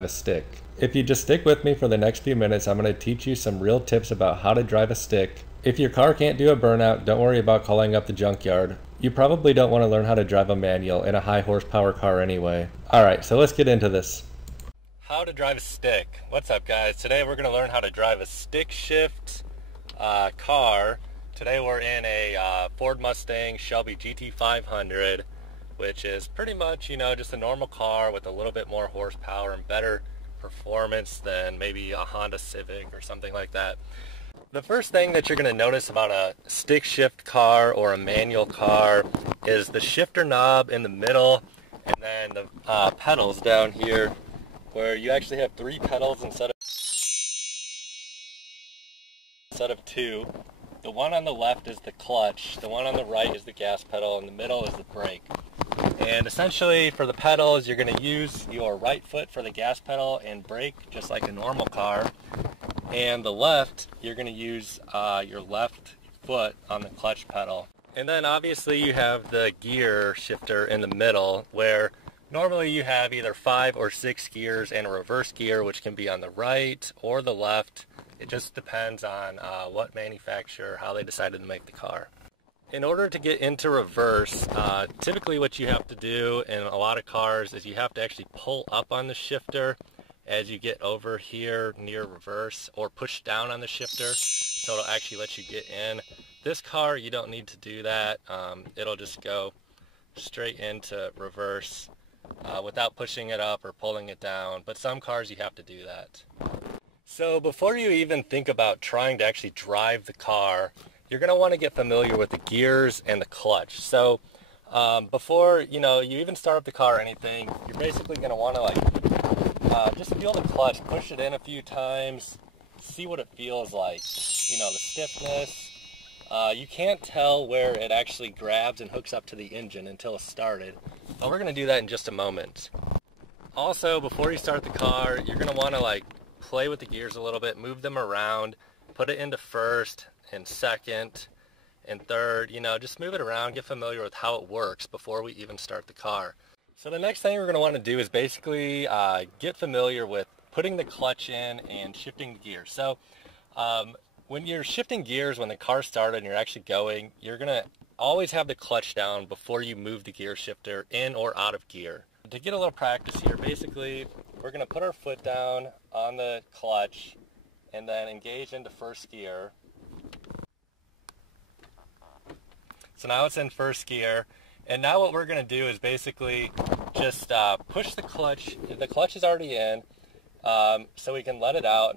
a stick. If you just stick with me for the next few minutes, I'm going to teach you some real tips about how to drive a stick. If your car can't do a burnout, don't worry about calling up the junkyard. You probably don't want to learn how to drive a manual in a high horsepower car anyway. Alright, so let's get into this. How to drive a stick. What's up guys? Today we're going to learn how to drive a stick shift car. Today we're in a Ford Mustang Shelby GT500. Which is pretty much, just a normal car with a little bit more horsepower and better performance than maybe a Honda Civic or something like that. The first thing that you're going to notice about a stick shift car or a manual car is the shifter knob in the middle and then the pedals down here, where you actually have 3 pedals instead of 2. The one on the left is the clutch, the one on the right is the gas pedal, and the middle is the brake. And essentially for the pedals, you're going to use your right foot for the gas pedal and brake just like a normal car. And the left, you're going to use your left foot on the clutch pedal. And then obviously you have the gear shifter in the middle, where normally you have either 5 or 6 gears and a reverse gear, which can be on the right or the left. It just depends on what manufacturer, how they decided to make the car. In order to get into reverse, typically what you have to do in a lot of cars is you have to actually pull up on the shifter as you get over here near reverse, or push down on the shifter so it'll actually let you get in. This car, you don't need to do that. It'll just go straight into reverse without pushing it up or pulling it down, but some cars you have to do that. So before you even think about trying to actually drive the car, you're going to want to get familiar with the gears and the clutch. So before you even start up the car or anything, you're basically going to want to just feel the clutch, push it in a few times, see what it feels like. The stiffness. You can't tell where it actually grabs and hooks up to the engine until it's started, but we're going to do that in just a moment. Also, before you start the car, you're going to want to play with the gears a little bit, move them around, put it into first and second and third, just move it around, get familiar with how it works before we even start the car. So the next thing we're going to want to do is basically get familiar with putting the clutch in and shifting the gears. So when you're shifting gears, when the car's started and you're actually going, you're going to always have the clutch down before you move the gear shifter in or out of gear. To get a little practice here, basically we're going to put our foot down on the clutch and then engage into first gear. So now it's in first gear, and now what we're going to do is basically just push the clutch. The clutch is already in, so we can let it out and